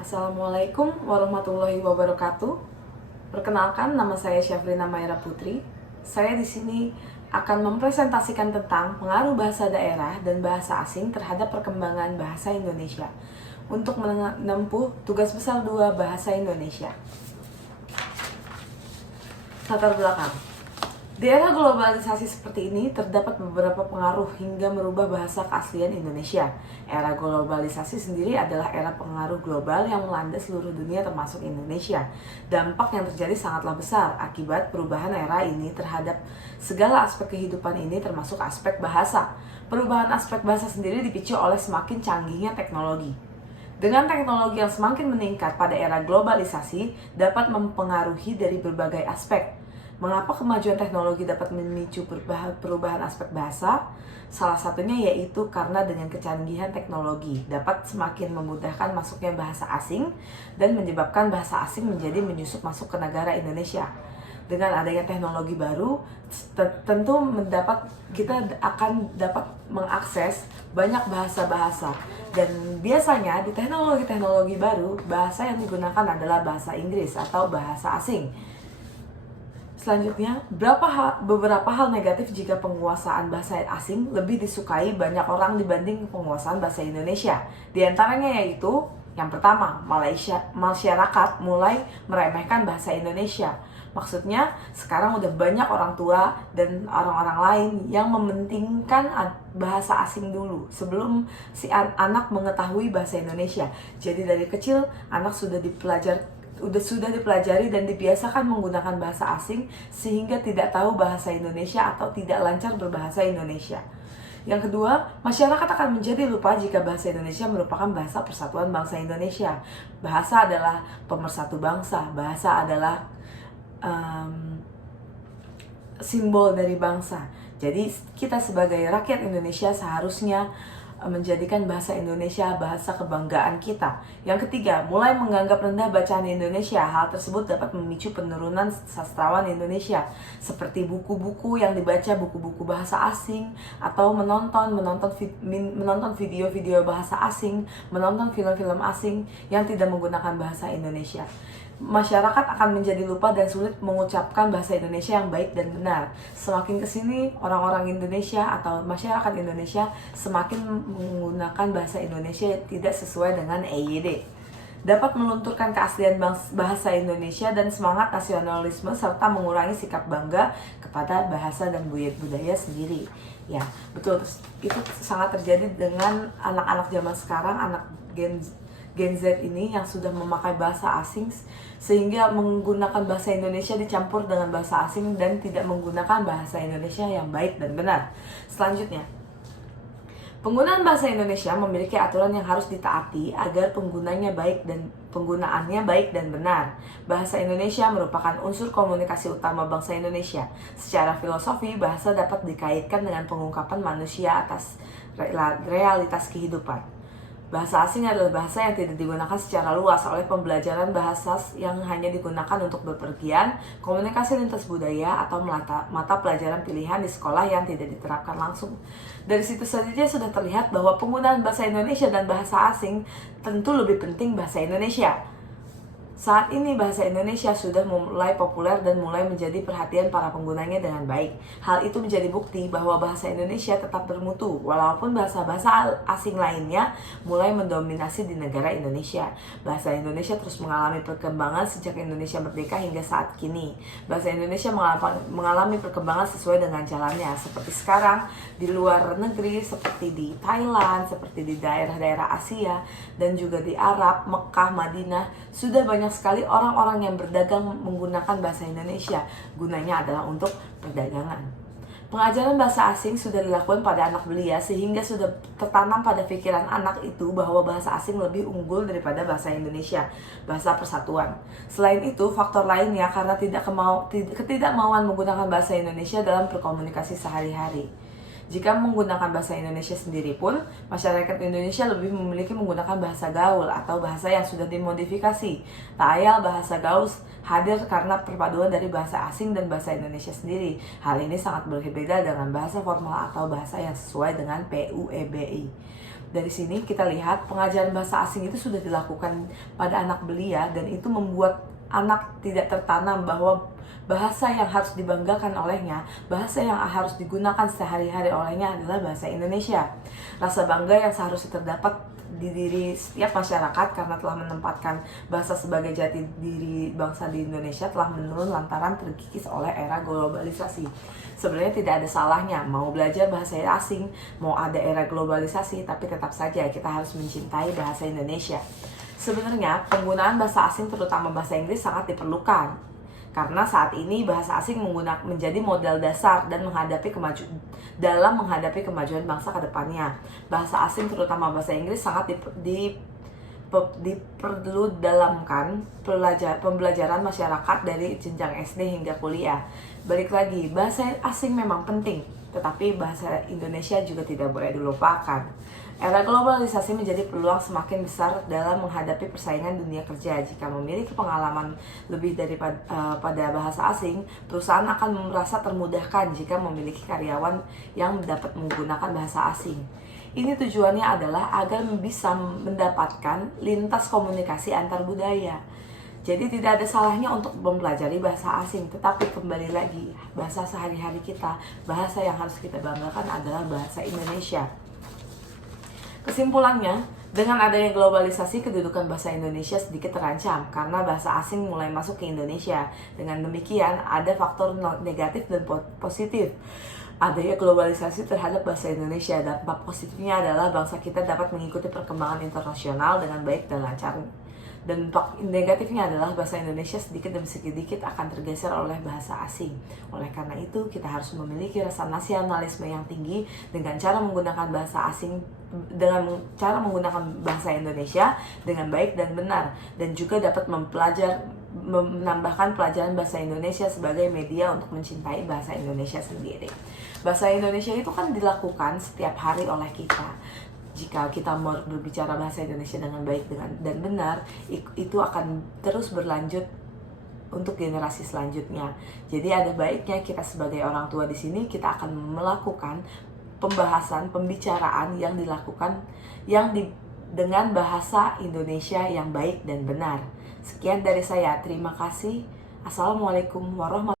Assalamualaikum warahmatullahi wabarakatuh. Perkenalkan, nama saya Syafrina Maira Putri. Saya di sini akan mempresentasikan tentang pengaruh bahasa daerah dan bahasa asing terhadap perkembangan bahasa Indonesia untuk menempuh tugas besar 2 bahasa Indonesia. Latar belakang. Di era globalisasi seperti ini, terdapat beberapa pengaruh hingga merubah bahasa keaslian Indonesia. Era globalisasi sendiri adalah era pengaruh global yang melanda seluruh dunia termasuk Indonesia. Dampak yang terjadi sangatlah besar akibat perubahan era ini terhadap segala aspek kehidupan ini termasuk aspek bahasa. Perubahan aspek bahasa sendiri dipicu oleh semakin canggihnya teknologi. Dengan teknologi yang semakin meningkat pada era globalisasi dapat mempengaruhi dari berbagai aspek. Mengapa kemajuan teknologi dapat memicu perubahan aspek bahasa? Salah satunya yaitu karena dengan kecanggihan teknologi dapat semakin memudahkan masuknya bahasa asing dan menyebabkan bahasa asing menjadi menyusup masuk ke negara Indonesia. Dengan adanya teknologi baru, tentu kita akan dapat mengakses banyak bahasa-bahasa. Dan biasanya di teknologi-teknologi baru, bahasa yang digunakan adalah bahasa Inggris atau bahasa asing. Selanjutnya, beberapa hal negatif jika penguasaan bahasa asing lebih disukai banyak orang dibanding penguasaan bahasa Indonesia. Di antaranya yaitu, yang pertama, masyarakat mulai meremehkan bahasa Indonesia. Maksudnya, sekarang udah banyak orang tua dan orang-orang lain yang mementingkan bahasa asing dulu sebelum si anak mengetahui bahasa Indonesia. Jadi dari kecil, anak sudah dipelajari dan dibiasakan menggunakan bahasa asing sehingga tidak tahu bahasa Indonesia atau tidak lancar berbahasa Indonesia. Yang kedua, masyarakat akan menjadi lupa jika bahasa Indonesia merupakan bahasa persatuan bangsa Indonesia. Bahasa adalah pemersatu bangsa, bahasa adalah simbol dari bangsa. Jadi kita sebagai rakyat Indonesia seharusnya menjadikan bahasa Indonesia bahasa kebanggaan kita. Yang ketiga, mulai menganggap rendah bacaan Indonesia. Hal tersebut dapat memicu penurunan sastrawan Indonesia, seperti buku-buku yang dibaca buku-buku bahasa asing, atau menonton video-video bahasa asing, menonton film-film asing yang tidak menggunakan bahasa Indonesia. Masyarakat akan menjadi lupa dan sulit mengucapkan bahasa Indonesia yang baik dan benar. Semakin kesini, orang-orang Indonesia atau masyarakat Indonesia semakin menggunakan bahasa Indonesia yang tidak sesuai dengan EYD. Dapat melunturkan keaslian bahasa Indonesia dan semangat nasionalisme serta mengurangi sikap bangga kepada bahasa dan budaya sendiri. Ya, betul. Itu sangat terjadi dengan anak-anak zaman sekarang, anak Gen Z ini yang sudah memakai bahasa asing sehingga menggunakan bahasa Indonesia dicampur dengan bahasa asing dan tidak menggunakan bahasa Indonesia yang baik dan benar. Selanjutnya, penggunaan bahasa Indonesia memiliki aturan yang harus ditaati agar penggunaannya baik dan benar. Bahasa Indonesia merupakan unsur komunikasi utama bangsa Indonesia. Secara filosofi, bahasa dapat dikaitkan dengan pengungkapan manusia atas realitas kehidupan. Bahasa asing adalah bahasa yang tidak digunakan secara luas oleh pembelajaran bahasa yang hanya digunakan untuk bepergian, komunikasi lintas budaya, atau mata pelajaran pilihan di sekolah yang tidak diterapkan langsung. Dari situ saja sudah terlihat bahwa penggunaan bahasa Indonesia dan bahasa asing tentu lebih penting bahasa Indonesia. Saat ini bahasa Indonesia sudah mulai populer dan mulai menjadi perhatian para penggunanya dengan baik. Hal itu menjadi bukti bahwa bahasa Indonesia tetap bermutu, walaupun bahasa-bahasa asing lainnya mulai mendominasi di negara Indonesia. Bahasa Indonesia terus mengalami perkembangan sejak Indonesia merdeka hingga saat kini. Bahasa Indonesia mengalami perkembangan sesuai dengan jalannya, seperti sekarang di luar negeri, seperti di Thailand, seperti di daerah-daerah Asia, dan juga di Arab, Mekah, Madinah, sudah banyak sekali orang-orang yang berdagang menggunakan bahasa Indonesia. Gunanya adalah untuk perdagangan. Pengajaran bahasa asing sudah dilakukan pada anak belia sehingga sudah tertanam pada pikiran anak itu bahwa bahasa asing lebih unggul daripada bahasa Indonesia, bahasa persatuan. Selain itu, faktor lainnya karena ketidakmauan menggunakan bahasa Indonesia dalam berkomunikasi sehari-hari. Jika menggunakan bahasa Indonesia sendiri pun, masyarakat Indonesia lebih memiliki menggunakan bahasa gaul atau bahasa yang sudah dimodifikasi. Tak ayal bahasa gaul hadir karena perpaduan dari bahasa asing dan bahasa Indonesia sendiri. Hal ini sangat berbeda dengan bahasa formal atau bahasa yang sesuai dengan PUEBI. Dari sini kita lihat pengajaran bahasa asing itu sudah dilakukan pada anak belia, dan itu membuat anak tidak tertanam bahwa bahasa yang harus dibanggakan olehnya, bahasa yang harus digunakan sehari-hari olehnya adalah bahasa Indonesia. Rasa bangga yang seharusnya terdapat di diri setiap masyarakat karena telah menempatkan bahasa sebagai jati diri bangsa di Indonesia telah menurun lantaran terkikis oleh era globalisasi. Sebenarnya tidak ada salahnya mau belajar bahasa asing, mau ada era globalisasi, tapi tetap saja kita harus mencintai bahasa Indonesia. Sebenarnya penggunaan bahasa asing terutama bahasa Inggris sangat diperlukan, karena saat ini bahasa asing menjadi modal dasar dan dalam menghadapi kemajuan bangsa ke depannya. Bahasa asing terutama bahasa Inggris sangat diperdalamkan pembelajaran masyarakat dari jenjang SD hingga kuliah. Balik lagi, bahasa asing memang penting, tetapi bahasa Indonesia juga tidak boleh dilupakan. Era globalisasi menjadi peluang semakin besar dalam menghadapi persaingan dunia kerja. Jika memiliki pengalaman lebih pada bahasa asing, perusahaan akan merasa termudahkan jika memiliki karyawan yang dapat menggunakan bahasa asing. Ini tujuannya adalah agar bisa mendapatkan lintas komunikasi antar budaya. Jadi tidak ada salahnya untuk mempelajari bahasa asing, tetapi kembali lagi, bahasa sehari-hari kita, bahasa yang harus kita banggakan adalah bahasa Indonesia. Kesimpulannya, dengan adanya globalisasi, kedudukan bahasa Indonesia sedikit terancam karena bahasa asing mulai masuk ke Indonesia. Dengan demikian, ada faktor negatif dan positif adanya globalisasi terhadap bahasa Indonesia. Dampak positifnya adalah bangsa kita dapat mengikuti perkembangan internasional dengan baik dan lancar. Dan dampak negatifnya adalah bahasa Indonesia sedikit demi sedikit akan tergeser oleh bahasa asing. Oleh karena itu, kita harus memiliki rasa nasionalisme yang tinggi dengan cara menggunakan bahasa asing, dengan cara menggunakan bahasa Indonesia dengan baik dan benar, dan juga dapat menambahkan pelajaran bahasa Indonesia sebagai media untuk mencintai bahasa Indonesia sendiri. Bahasa Indonesia itu kan dilakukan setiap hari oleh kita. Jika kita mau berbicara bahasa Indonesia dengan baik dan benar, itu akan terus berlanjut untuk generasi selanjutnya. Jadi ada baiknya kita sebagai orang tua di sini, kita akan melakukan pembicaraan yang dilakukan dengan bahasa Indonesia yang baik dan benar. Sekian dari saya, terima kasih. Assalamualaikum warahmatullahi wabarakatuh.